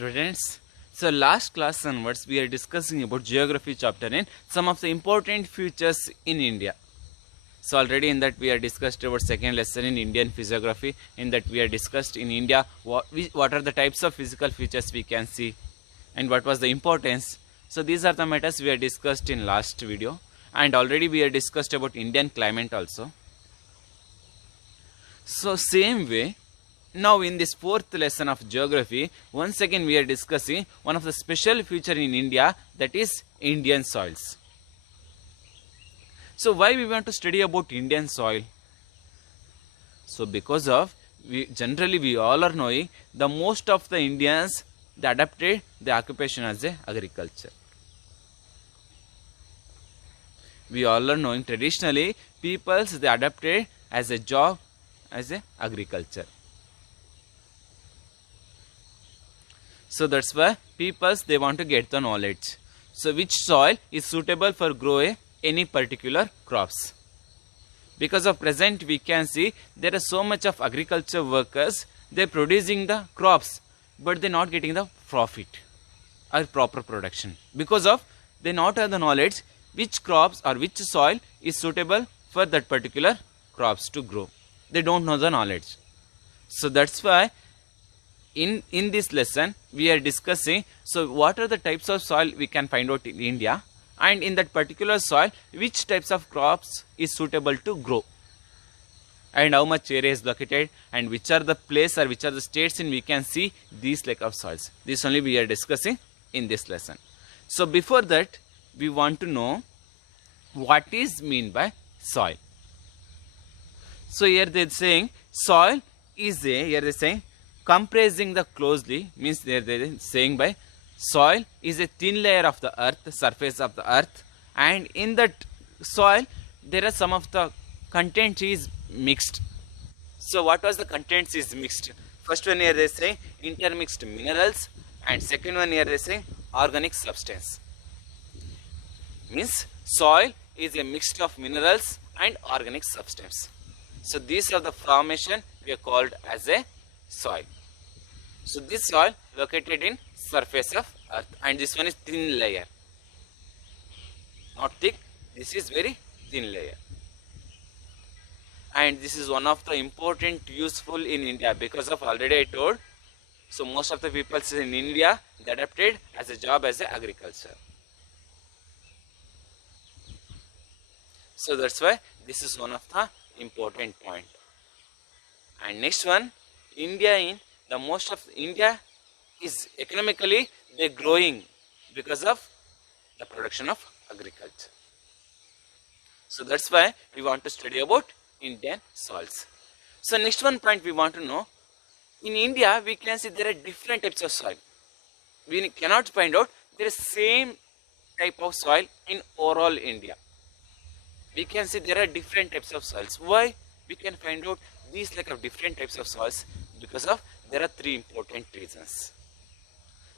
students. So last class onwards we are discussing about geography chapter and some of the important features in India. So already in that we are discussed about second lesson in Indian physiography. In that we are discussed in India what are the types of physical features we can see and what was the importance. So these are the matters we are discussed in last video, and already we are discussed about Indian climate also. So same way, now in this fourth lesson of geography, once again we are discussing one of the special feature in India, that is Indian soils. So why we want to study about Indian soil? So because of generally we all are knowing the most of the Indians they adapted the occupation as a agriculture. We all are knowing traditionally peoples they adapted as a job as a agriculture. So that's why peoples they want to get the knowledge. So which soil is suitable for growing any particular crops? Because of present we can see there is so much of agriculture workers, they are producing the crops but they are not getting the profit or proper production because of they not have the knowledge which crops or which soil is suitable for that particular crops to grow. They don't know the knowledge. So that's why in this lesson we are discussing so what are the types of soil we can find out in India, and in that particular soil which types of crops is suitable to grow and how much area is located and which are the place or which are the states in we can see these like of soils. This only we are discussing in this lesson. So before that we want to know what is mean by soil. So here they are saying soil is a, here they are saying comprising the closely, means they are saying by soil is a thin layer of the earth, surface of the earth, and in that soil there are some of the content is mixed. So what was the contents is mixed? First one here they say intermixed minerals, and second one here they say organic substance. Means soil is a mixture of minerals and organic substance. So these are the formation we are called as a soil. So this soil located in surface of earth, and this one is thin layer, not thick, this is very thin layer. And this is one of the important useful in India because of already I told. So most of the people in India they adapted as a job as a agriculture. So that's why this is one of the important point. And next one, India in the most of India is economically they growing because of the production of agriculture. So that's why we want to study about Indian soils. So next one point we want to know, in India we can see there are different types of soil. We cannot find out there is same type of soil in overall India. We can see there are different types of soils. Why we can find out these like of different types of soils? Because of there are three important reasons.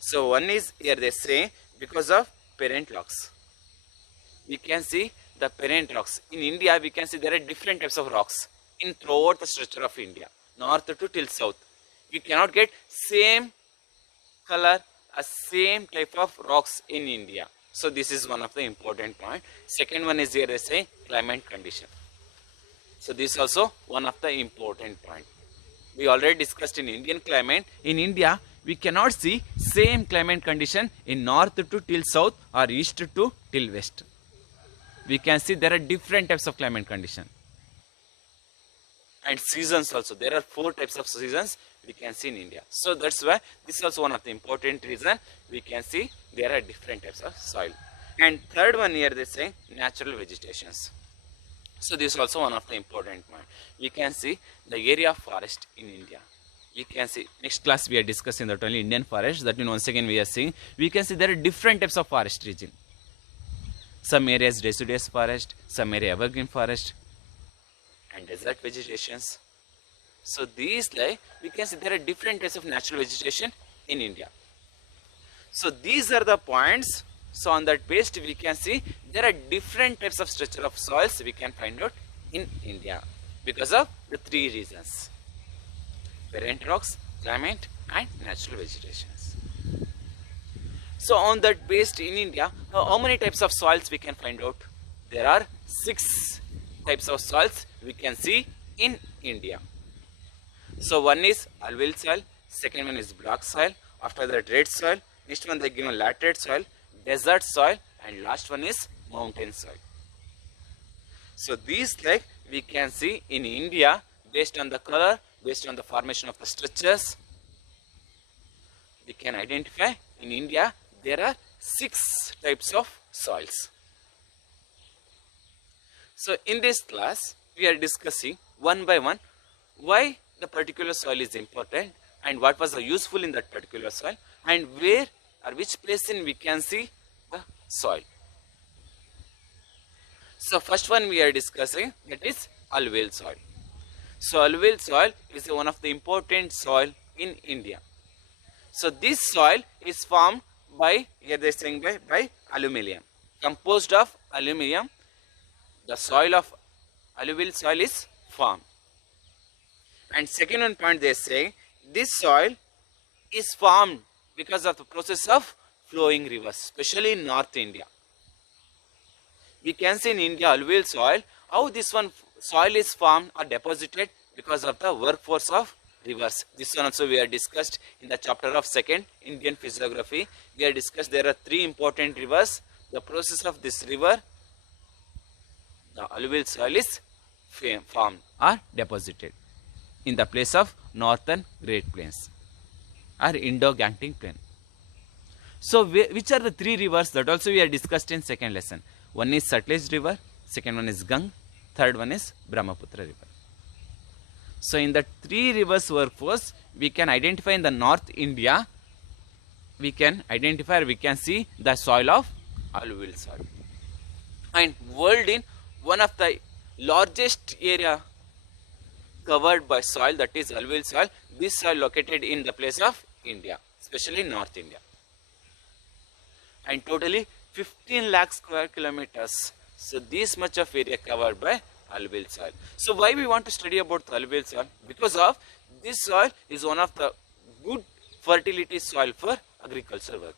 So one is here they say because of parent rocks. We can see the parent rocks in India. We can see there are different types of rocks in throughout the structure of India, north to till south. We cannot get same color or same type of rocks in India. So this is one of the important point. Second one is here they say climate condition. So this is also one of the important point. We already discussed in Indian climate. In India we cannot see same climate condition in north to till south or east to till west. We can see there are different types of climate condition. And seasons also. There are 4 types of seasons we can see in India. So that's why this is also one of the important reason we can see there are different types of soil. And third one here they say natural vegetations. So this is also one of the important point. We can see the area of forest in India. We can see next class we are discussing that only Indian forest. That means once again we are seeing we can see there are different types of forest region. Some areas deciduous forest, some area evergreen forest, and desert vegetations. So these like we can see there are different types of natural vegetation in India. So these are the points. So on that based we can see there are different types of structure of soils we can find out in India because of the 3 reasons: parent rocks, climate and natural vegetations. So on that based in India, how many types of soils we can find out? There are 6 types of soils we can see in India. So one is alluvial soil, second one is black soil, after that red soil, next one they given laterite soil, desert soil, and last one is mountain soil. So these like we can see in India based on the color, based on the formation of the structures, we can identify in India there are 6 types of soils. So in this class we are discussing one by one why the particular soil is important and what was the useful in that particular soil and where or which place in we can see the soil. So first one we are discussing, that is alluvial soil. So alluvial soil is one of the important soil in India. So this soil is formed by, here they are saying by aluminium, composed of aluminium. The soil of alluvial soil is formed. And second one point they are saying, this soil is formed because of the process of flowing rivers, especially in North India. We can see in India alluvial soil, how this one soil is formed or deposited because of the workforce of rivers. This one also we have discussed in the chapter of second Indian physiography. We have discussed there are 3 important rivers. The process of this river, the alluvial soil is formed or deposited in the place of northern Great Plains or Indo-Gangetic Plain. So which are the 3 rivers that also we have discussed in second lesson? One is Sutlej river, second one is Gang, third one is Brahmaputra river. So in the 3 rivers workforce, we can identify in the North India, we can identify, we can see the soil of alluvial soil. And world in one of the largest area covered by soil, that is alluvial soil, this soil located in the place of India, especially North India. And totally 15 lakh square kilometers. So this much of area covered by alluvial soil. So why we want to study about the alluvial soil? Because of this soil is one of the good fertility soil for agriculture work.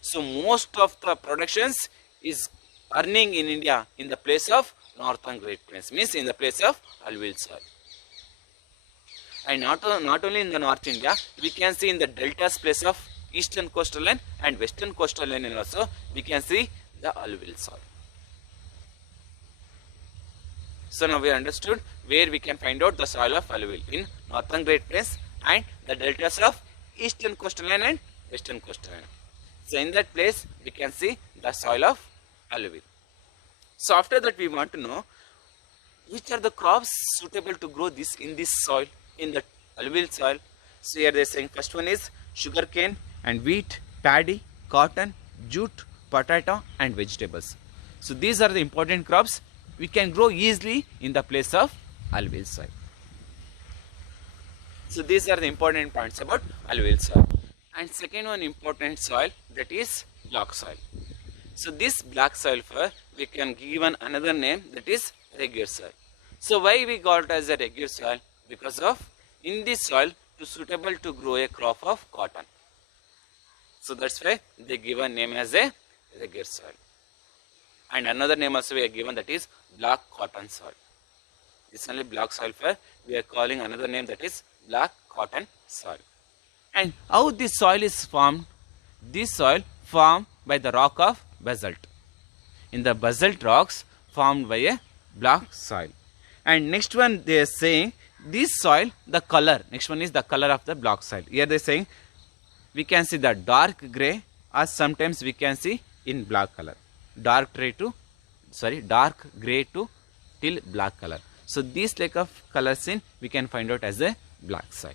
So most of the productions is earning in India in the place of northern Great Plains, means in the place of alluvial soil. And not only in the North India, we can see in the deltas place of eastern coastal line and western coastal line also we can see the alluvial soil. So now we understood where we can find out the soil of alluvial in northern Great Plains and the deltas of eastern coastal line and western coastal line. So in that place we can see the soil of alluvial. So after that we want to know which are the crops suitable to grow this in this soil, in the alluvial soil. So here they are saying first one is sugarcane and wheat, paddy, cotton, jute, potato and vegetables. So these are the important crops we can grow easily in the place of alluvial soil. So these are the important points about alluvial soil. And second one important soil, that is black soil. So this black soil for we can give another name, that is regular soil. So why we got it as a regular soil? Because of in this soil to suitable to grow a crop of cotton. So that's why they give a name as a regular soil. And another name also we are given, that is black cotton soil. This only black soil for we are calling another name, that is black cotton soil. And how this soil is formed? This soil formed by the rock of basalt. In the basalt rocks formed by a black soil. And next one they are saying this soil, the color, next one is the color of the black soil. Here they are saying we can see the dark grey or sometimes we can see in black color. Dark grey to till black color. So these like of colors in we can find out as a black soil.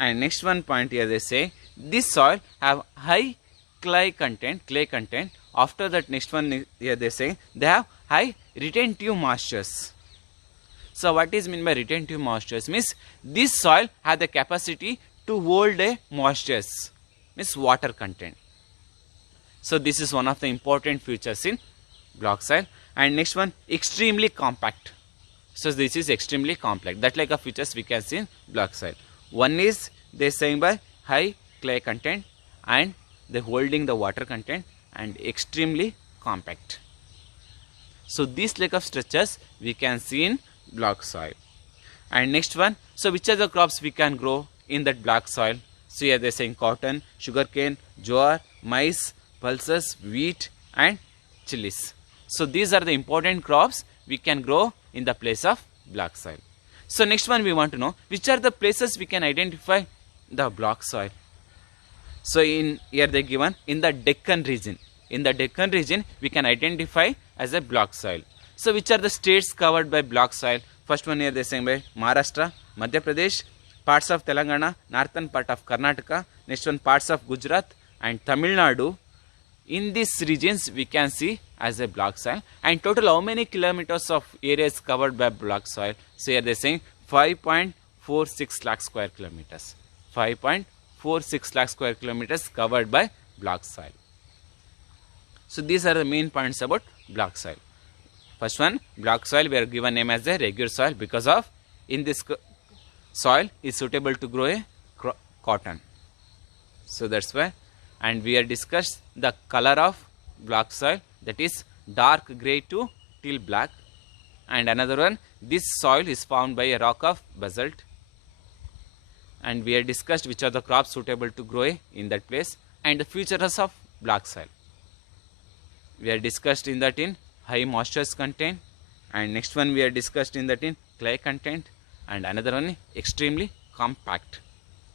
And next one point here they say this soil have high clay content. After that next one here they say they have high retentive moistures. So what is meant by retentive moistures? Means this soil has the capacity to hold a moistures, means water content. So this is one of the important features in black soil. And next one, extremely compact. So this is extremely compact. That like a features we can see in black soil. One is they saying by high clay content and they holding the water content and extremely compact. So these lack of structures we can see in black soil. And next one, so which are the crops we can grow in that black soil? So here they are saying cotton, sugarcane, jowar, maize, pulses, wheat and chilies. So these are the important crops we can grow in the place of black soil. So next one we want to know which are the places we can identify the black soil. So in here they given in the Deccan region. In the Deccan region we can identify as a black soil. So which are the states covered by black soil? First one here they saying by Maharashtra, Madhya Pradesh, parts of Telangana, northern part of Karnataka, next one parts of Gujarat and Tamil Nadu. In these regions we can see as a black soil, and total how many kilometers of area is covered by black soil? So here they are saying 5.46 lakh square kilometers. 5.46 lakh square kilometers covered by black soil. So these are the main points about black soil. First one, black soil we are given name as a regular soil because of in this soil is suitable to grow a cotton. So that's why. And we have discussed the color of black soil, that is dark grey to till black. And another one, this soil is formed by a rock of basalt. And we have discussed which are the crops suitable to grow in that place and the features of black soil. We have discussed in that in high moisture content, and next one we have discussed in that in clay content, and another one extremely compact.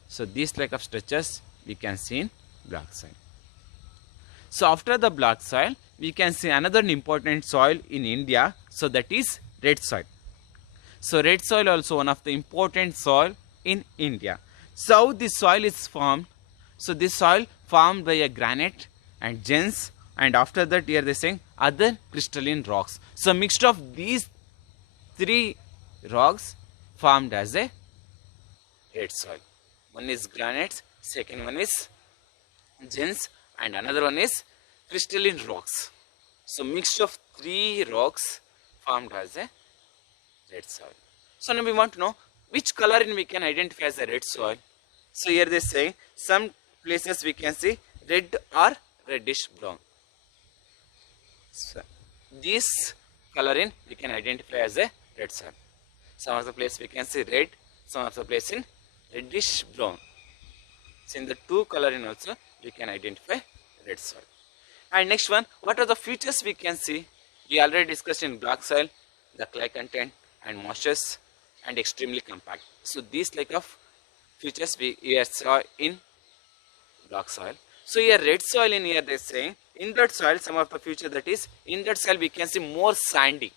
So these lack of structures we can see in black soil. So after the black soil we can see another important soil in India, so that is red soil. So red soil also one of the important soil in India. So how this soil is formed? So this soil formed by a granite and gneiss, and after that here they saying other crystalline rocks. So mixed of these three rocks formed as a red soil. One is granite, second one is gneiss, and another one is crystalline rocks. So mixture of three rocks formed as a red soil. So now we want to know which coloring we can identify as a red soil. So here they say some places we can see red or reddish brown. So this coloring we can identify as a red soil. Some of the place we can see red, some of the place in reddish brown. So in the two coloring also we can identify red soil. And next one, what are the features we can see? We already discussed in black soil, the clay content and moistures and extremely compact. So these like of features we here saw in black soil. So here red soil in here they are saying in that soil some of the feature, that is in that soil we can see more sandy,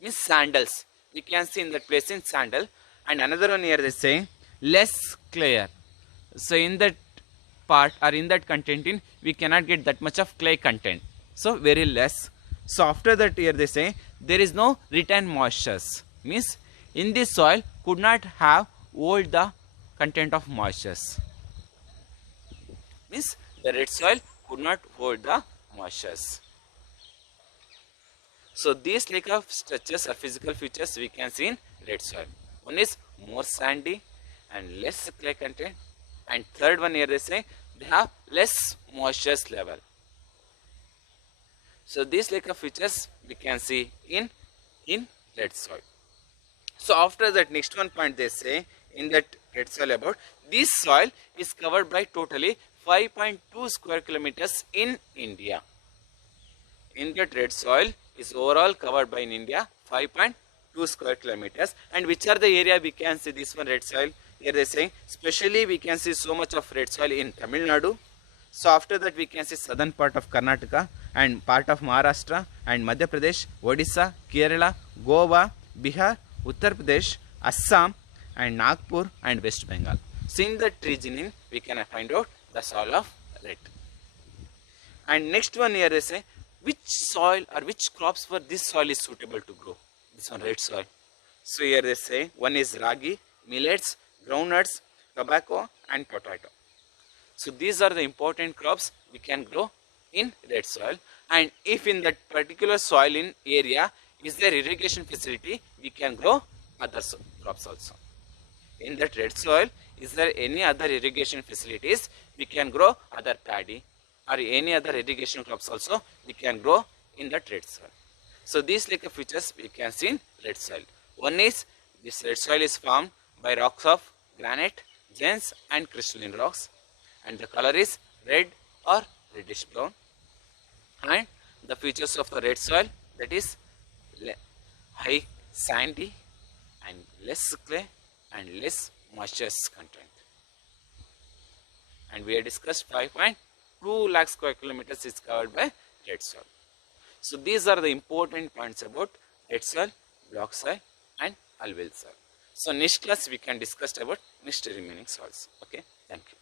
means sandals. We can see in that place in sandal. And another one here they are saying less clear. So in that part or in that content in we cannot get that much of clay content. So very less. So after that here they say there is no retained moistures, means in this soil could not have hold the content of moistures, means the red soil could not hold the moistures. So these lack of structures or physical features we can see in red soil. One is more sandy and less clay content, and third one here they say they have less moisture level. So these lack of features we can see in red soil. So after that next one point they say in that red soil about this soil is covered by totally 5.2 square kilometers in India. In that red soil is overall covered by in India 5.2 square kilometers. And which are the area we can see this one red soil? Here they saying especially we can see so much of red soil in Tamil Nadu. So after that we can see southern part of Karnataka and part of Maharashtra and Madhya Pradesh, Odisha, Kerala, Goa, Bihar, Uttar Pradesh, Assam and Nagpur and West Bengal. So in that region in we can find out the soil of red. And next one here they say which soil or which crops for this soil is suitable to grow. This one red soil. So here they say one is ragi, millets, groundnuts, tobacco and potato. So these are the important crops we can grow in red soil. And if in that particular soil in area is there irrigation facility, we can grow other crops also. In that red soil is there any other irrigation facilities we can grow other paddy or any other irrigation crops also we can grow in that red soil. So these like features we can see in red soil. One is this red soil is formed by rocks of granite, gneiss and crystalline rocks, and the color is red or reddish brown. And the features of the red soil, that is high sandy and less clay and less moisture content. And we have discussed 5.2 lakh square kilometers is covered by red soil. So these are the important points about red soil, block soil and alluvial soil. So next class we can discuss about next remaining soils. Okay, thank you.